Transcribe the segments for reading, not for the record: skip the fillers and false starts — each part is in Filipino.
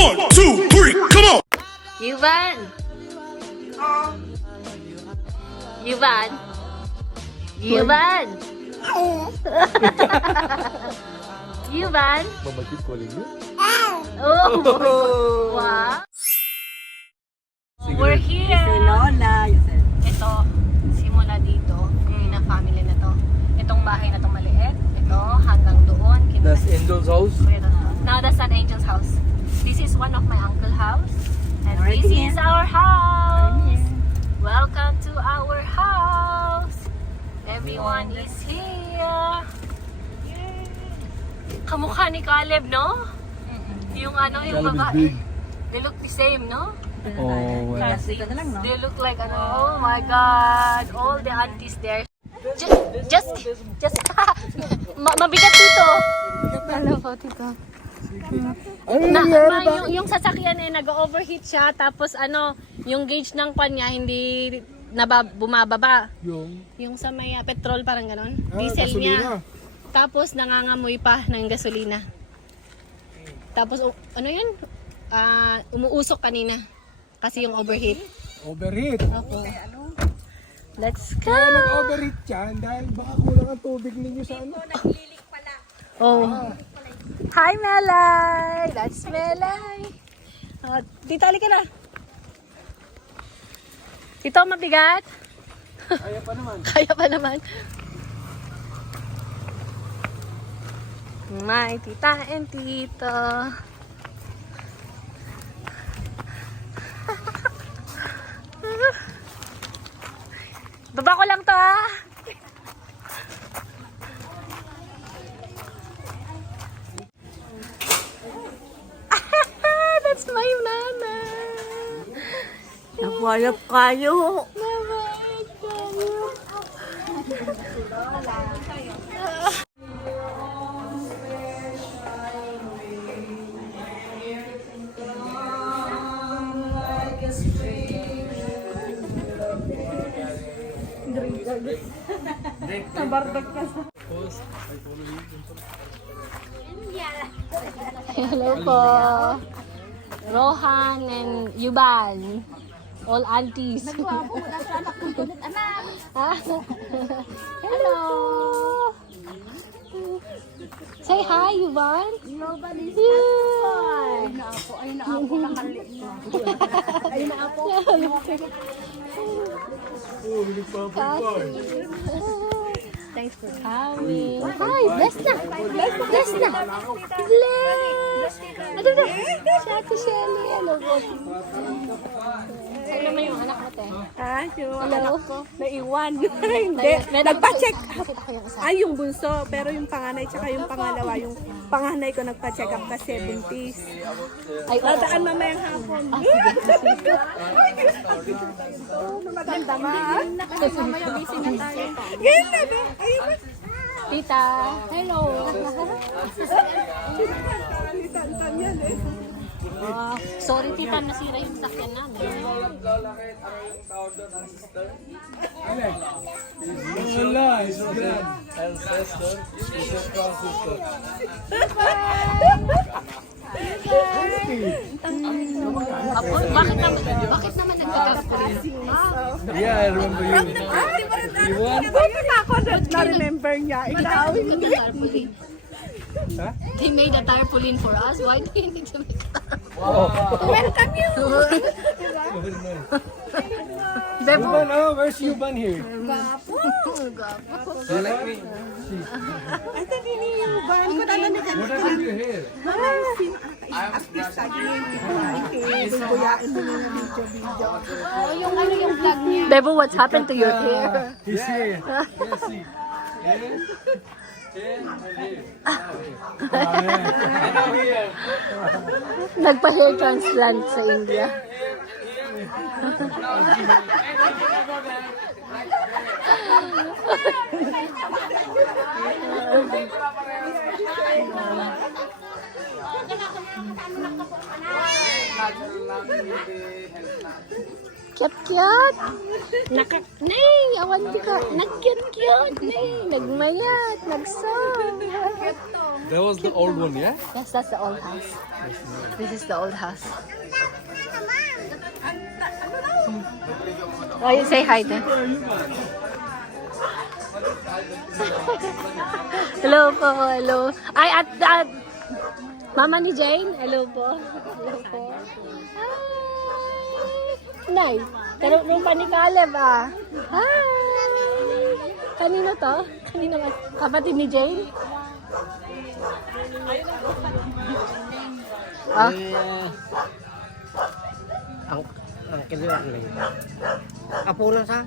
1, 2, 3, come on! Yuvan! Yuvan! Yuvan! Yuvan! Mama keep calling you. Oh! Wow! We're here! Lola. Ito, simula dito, yung na family na to. Itong bahay na to maliit. Ito, hanggang doon. That's Angel's house. Now that's an angel's house. This is one of my uncle's house. And Alright, this here. is our house. Welcome to our house. Everyone is here. Kamukha ni Caleb, no? Yung ano, yung Caleb is babae. big. They look the same, no? Oh, well. Ika na lang, no? They look like ano, oh my God, all the aunties there. Just, mabigat dito. Ano po, tito? Yung sasakyan eh, nag-overheat siya, tapos ano, yung gauge ng kanya hindi bumababa. Yung sa may petrol, parang ganon. Diesel niya. Tapos nangangamoy pa ng gasolina. Tapos, ano yun? Umuusok kanina. Kasi yung overheat. Overheat. Opo. Let's go! Kaya nag-overheat yan dahil baka kulang ang tubig ninyo sa ano. Oh. Hi, Melay! That's Melay! Tita, halika na. Tito, mabigat? Kaya pa naman. Kaya pa naman. My tita and tito. Baba ko lang to, ha? That's my mama. Napayap kayo. Mabait kayo. Hello po. Rohan and Yuban. All aunties. Ah, hello. Say hi, Yuban. Nobody's Yeah. Ayun na ako nakali. Ayun na ako. Thanks for coming. Hi, bless na. Bless na. Bless. Ano na? Si Ate Shelly. Hello po. Saan naman yung anak mo, te? Yung Hello. anak ko, naiwan. Hindi, nagpa-check. Nakita ko yung isa. Ay, yung bunso, pero yung panganay tsaka yung pangalawa, yung panganay ko nagpa-check up kasi 70s. Ay, oo. Dadaan mamayang hapon. Maganda ma. Mamaya busy na tayo. Ganyan na ba? Ayun na. Tita. Hello. Tan yan eh. Sorry, tita. Nasira yung sakyan namin. Wala, is good. Ancestor, Mrs. Francisco. Ako, bakit naman nagtatarpaulin? Yeah, I remember you. You won? Bakit ako na-remember niya? Ikaw? Tarpaulin. They made a tarpaulin for us. Why do you need to make a Welcome you! Debo. Yuban, oh, where's Yuban here? Do you like me? Ay, sabi niya, bahan ko na lang na What happened to your hair? Debo, what's happened to your hair? He's here. Yes, see. Here. Here and here. And now here. Nagpa-hair transplant sa India. Kyat-kyat. Nay, awan di ka. Nag-kyat-kyat. Nay, nagmayat. Nagsang. That was the old one, yeah? Yes, that's the old house. This is the old house. Oh, you say hi then. Hello po, hello. Ay, at Mama ni Jane, hello po. Hello po. Hi. Nay, karunong pa ni Caleb ah. Hi. Kanino to? Kanino ba? Kapatid ni Jane? Ah? Ang kailangan Apo lang sa?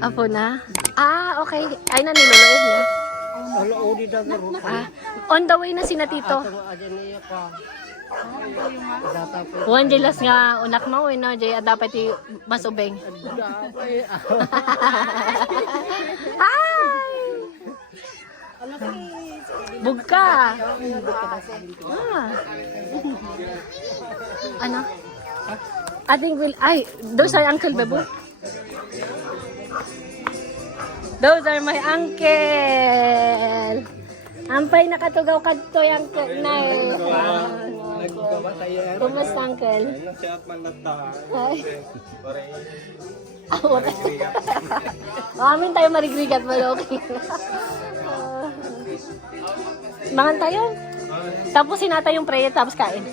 Apo na? Ah, okay. Ay, nanilolood niya. Ano, udi na garo. Ah, on the way na si na Tito. Aja niya pa. Data po. Juan jelas nga unak mo, no? Jay, dapat mas ubeng. Hi! Bugka. Ah. Ano? I think ay, those are Uncle Bebo. Those are my uncle. Ampay nakatugaw kadto yung Nay. Kumusta, Uncle? Hi. Amin tayo marigrigat mo, okay? Mangan tayo. Tapos sinata yung prayer, tapos kain.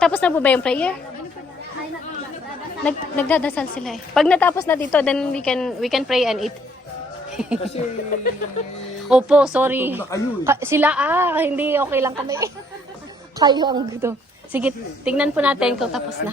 Tapos na po ba yung prayer? Nagdadasal sila eh. Pag natapos na dito, then we can pray and eat. Opo, sorry. Sila, hindi okay lang kami. Kayo ang dito. Sige, tingnan po natin kung tapos na.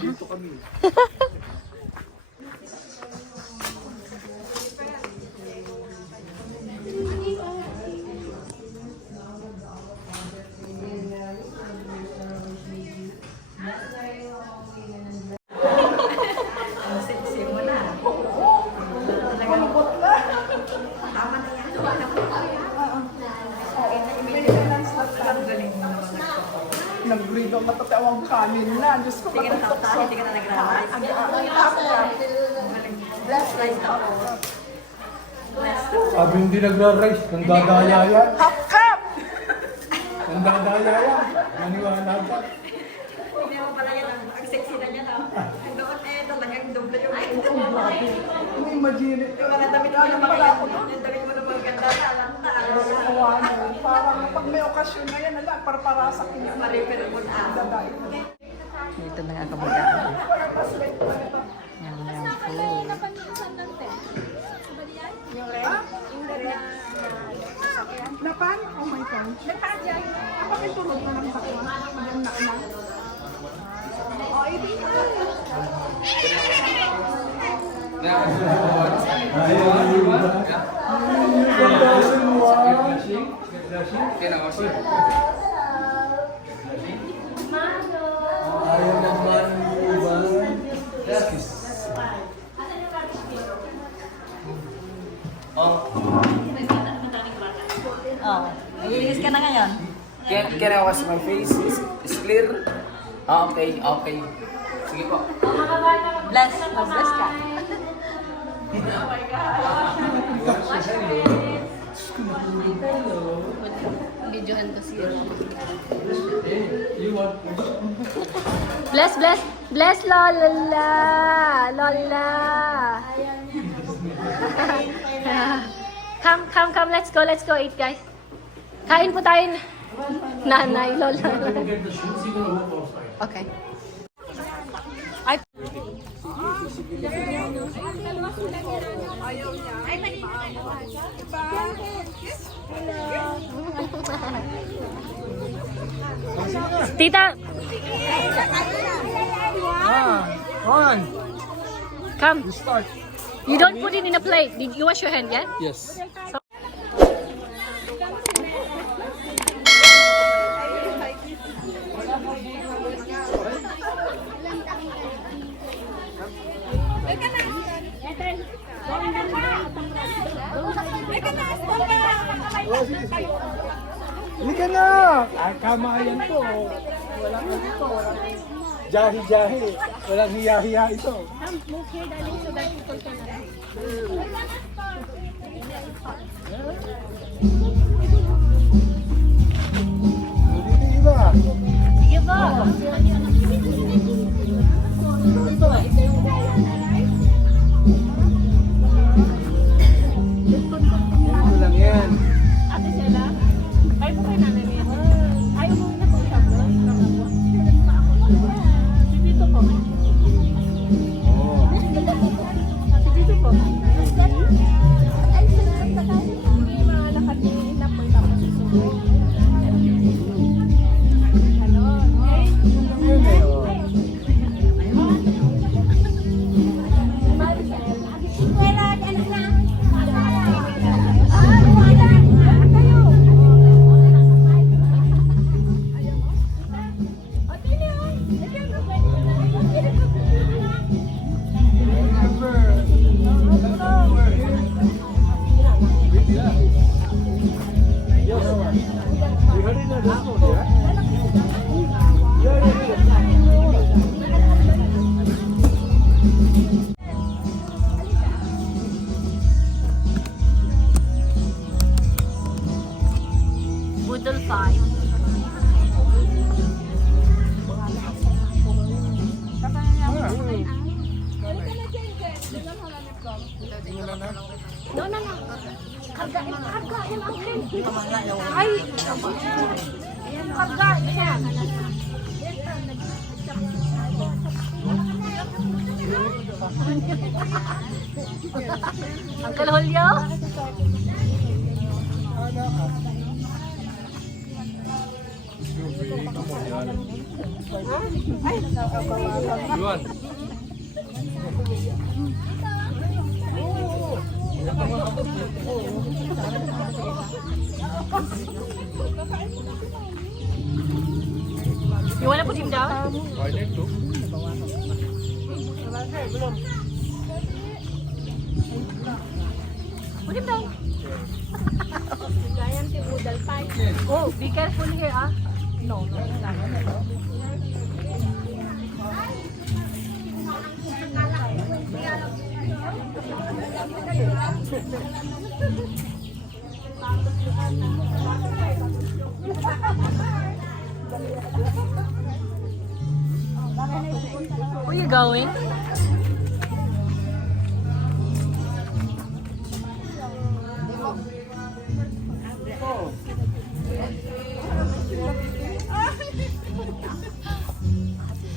Nag-breed ang matatawang kanin na. Diyos ko, Hindi ka natapos, hindi ka na nag-rama. Bless life na ako. Sabi hindi nagra-rice, nang dadaya yan. Hap-hap! Nang dadaya yan. Maniwala ka. Hindi mo pala yan, ang sexy na niya na. Doon talagang doble yung Imagine it. yung mga damit mo na mga yung damit mo na mga ganda, alam na. Parang pag may okasyon na yan, para-parasak niya. Maripin mo na. Dito na nga kamag-anak. Yan po. Napan? Oh my God. Napan yan. Bakit tulog na lang sa kuwan? Maganda na. Oh, hindi na. Oh, nililis ka na ngayon. Can I wash my face? Is clear? Okay, okay. Sige po. Bless, bless ka. Videohan ko siya. Bless, bless, bless Lola! Lola! Come, let's go eat, guys. Kain po tayo. Nanay, Lola. Okay. Tita, On. come. Start. You don't put it in a plate. Did you wash your hand, yeah? Yes. Hindi ka na! Ay, kamayan to. Wala ka dito. Wala ka. Jahi-jahi. Walang hiya-hiya ito. Move here, darling, so that people can Dito iba. Sige po. Ito lang yan. Ate Sheila, kayo po kayo nanay niya. Ayaw mo na po siya, bro. Dito po. Oh. Dito po. Ay, sunod na tayo. Hindi mga nakatingin na po tapos susunod. Ano? Yan eh. Oh. Wala, ano na? Ah, wala. Kayo. Ate niyo. Remember. We're here. Yeah. Yes. You heard it in the phone, yeah? Yeah. Boodle 5. No, no, no. Karga, karga, yan ang Ay! Karga, yan. Uncle Julio? Yuan. You wanna put him down? Why need to? Put him down. Gayan si Budal pa. Oh, be careful here, ah. No, no, Where you going?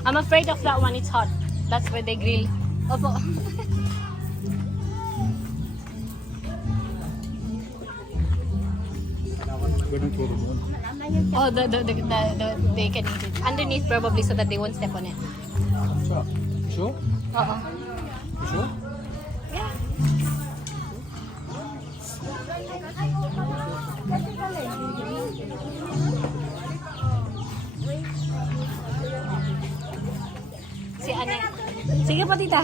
I'm afraid of that one. It's hot. That's where they grill. Opo. Oh, they can eat it underneath probably so that they won't step on it. Sure? Uh-oh. You sure? Si Ane. Sige po, tita.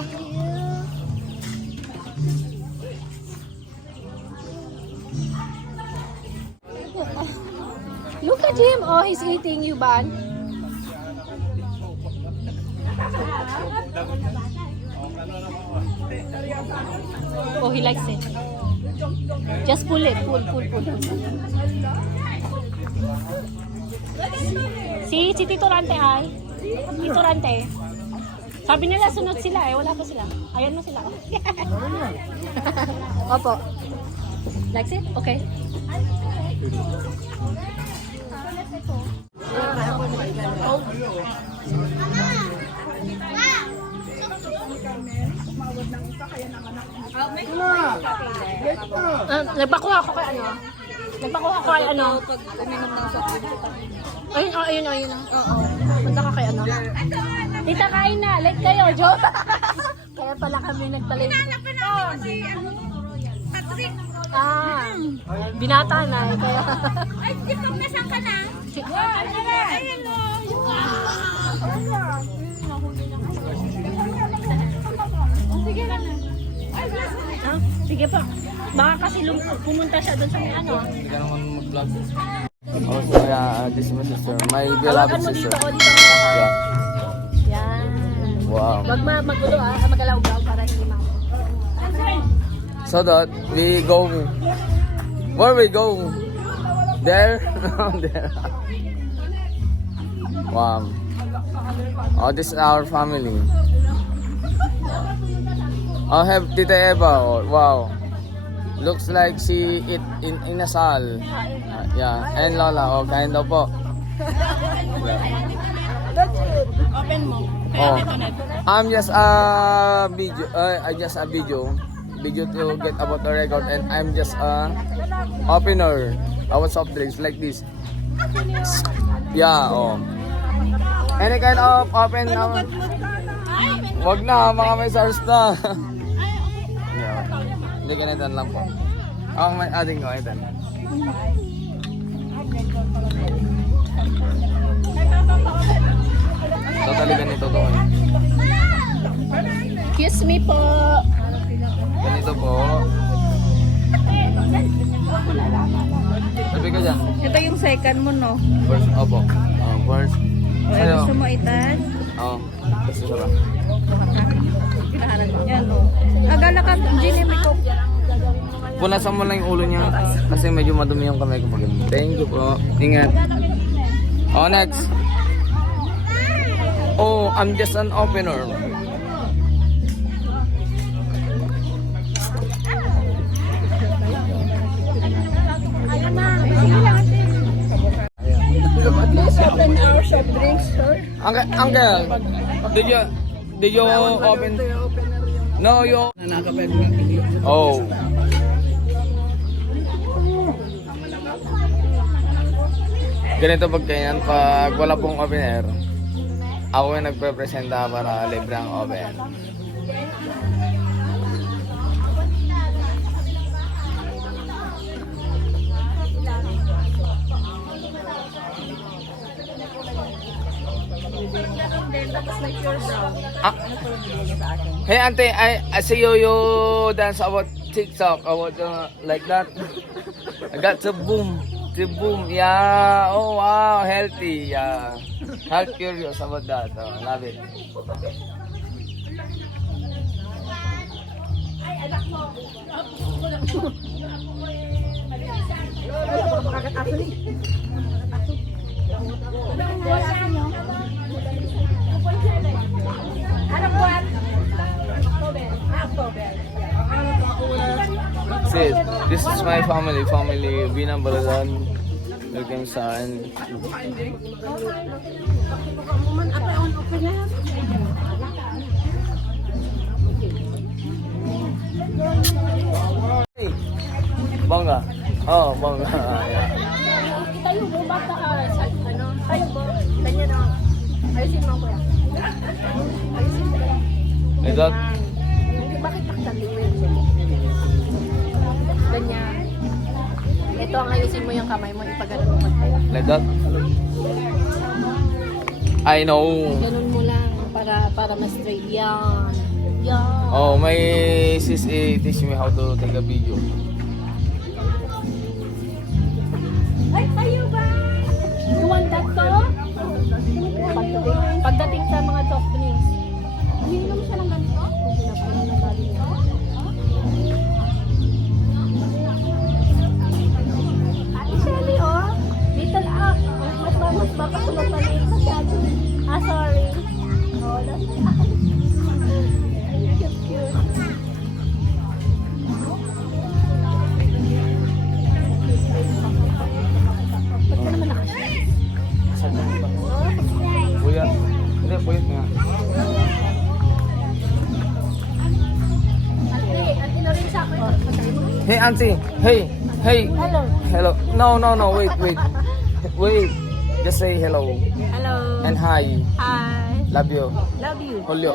Look at him. Oh, he's eating you, Ban. Oh, he likes it. Just pull it. Pull. Si Tito Rante ay. Tito Rante. Sabi nila sunod sila eh. Wala pa sila. Ayan na sila. Opo. Likes it? Okay. Nagpakuha ako kay ano. Ayun. Oo. Punta ka kay ano. Tita, kain na. Late kayo, Jo. Kaya pala kami nagpalit. Patrick! Binata na eh. Kaya. Ay, dito, nasan ka na? Ayan o. Sige ka na. Sige pa. Baka kasi pumunta siya doon sa may ano. Hindi ka naman mag-vlog. Oh, so yeah, this is my sister. My beloved Hawakan mo sister. dito. O, dito. Yeah. Yan. Wow. Wag magulo magalaw-gaw para hindi So that we go. Where we go? There? There. Wow. Oh, this is our family. I have Tita Eva. Oh, wow. Looks like she eat in inasal. Yeah. And Lola. Oh, kain daw po. Open mo. Oh. I'm just a video. I just a video to get about the record, and I'm just a opener. Our soft drinks like this. Yeah. Oh. Any kind of open. Wag na, mga may SARS na. Yeah. Hindi ganitan lang po. Ang may ating ko, ito. Totally ganito to. Kiss me po. Ganito po. Sabi ka dyan. Ito yung second mo, no? First, opo. First. Gusto mo itan? Oo. Gusto ko lang. Yan, no? Agala ka, Ginny, may ko. Punasan mo lang yung ulo niya. Kasi medyo madumi yung kamay ko pag ganun. Thank you po. Ingat. Oh, next. Oh, I'm just an opener. Open our soft drinks, sir. Uncle, did you open? No, you. Oh. Ganito pagkain pag wala pong open air. Ako yung nagpe-presenta para libre ang open. Ah. Hey auntie, I see you dance about TikTok about like that. I got the boom, yeah. Oh wow, healthy, yeah. Health curious about that. Oh, love it. Sis, this is my family, Binang Baladan. Welcome sa and hey, bangga. Oh, bangga. Yeah. Tayo mo ba sa ano? Tayo mo. Kanya na. Ayusin mo ko yan. Ayusin mo yan. Like that? Bakit nakataliwin? Ganyan. Ito ang ayusin mo yung kamay mo. Ipagano mo magtayo. Like that? I know. Ganun mo lang para mas straight. Yan. Yan. Oh, my sis teach me how to take a video. Ay, tayo ba? You want that to? Pagdating sa mga soft drinks. Umiinom siya ng ganito? Hindi na pa ng galing niya. Ate Shelly, oh. Little up. Mas mapakulog pa rin masyado. Ah, sorry. Oh, that's cute. Ba't ka naman nakasya? Puyat. Hindi, puyat nga. Ate na rin sa akin. Hey, auntie. Hey. Hello. Hello. No. Wait. Wait. Just say hello. Hello. And hi. Hi. Love you. Love you. Julio.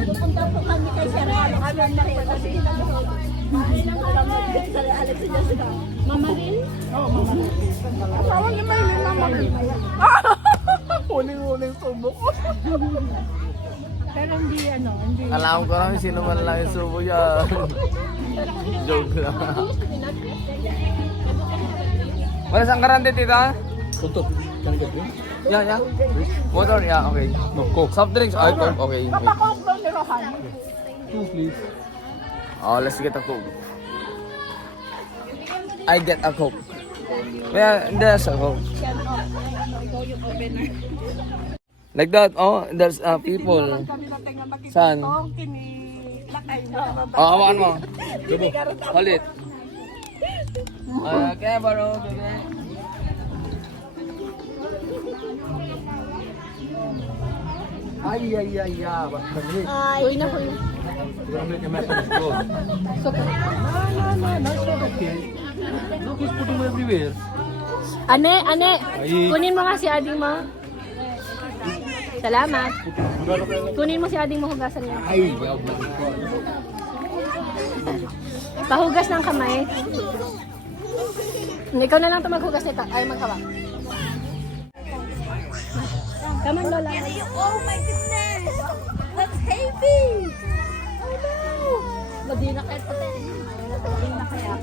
Pupunta po kami kay anak pala din. Mama rin? Asawa ni Maylin naman. Huling-huling subo ko. Pero hindi hindi. Alam ko namin sino man lang yung subo niya. Joke lang. Wala sang karante, tita? Tutok. Can I get you? Yeah. Water, yeah, okay. No, Coke. Soft drinks, okay, Coke, okay. Wait. Napakok daw ni Rohan. No, please. Oh, let's get a Coke. I get a Coke. Yeah, there's a Coke. Like that, oh, there's people. Kami natin nga makikita Saan? itong kinilakay na baba. Oh, hawakan mo. Hold it. Okay, bro. Okay. Ay. Uy na, uy na. You wanna make a mess of his clothes? No, it's not okay. Look, he's putting them everywhere. Ane, Ay. kunin mo nga si ading mo. Salamat. Kunin mo si ading mo, hugasan niya. Ay, Pahugas ng kamay. Ikaw na lang ito maghugas nito. Ay, maghawak. Come on, Lola. Oh my goodness! That's heavy! Oh no! Madina kaya pati. Madina kaya.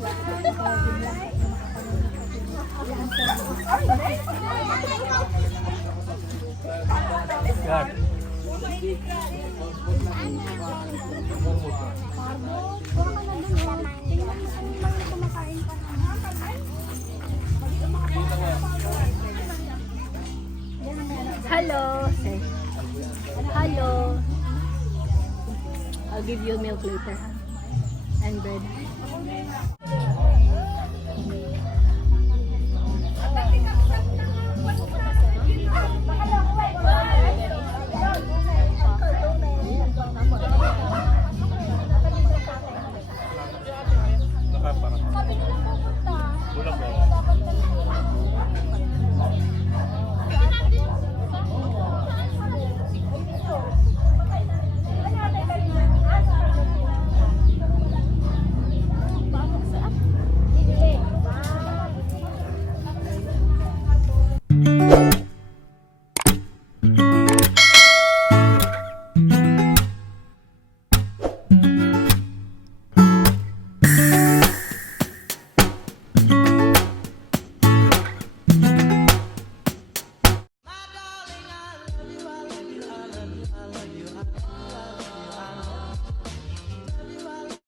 God. Hello. Say. Hello. I'll give you milk later. And bread.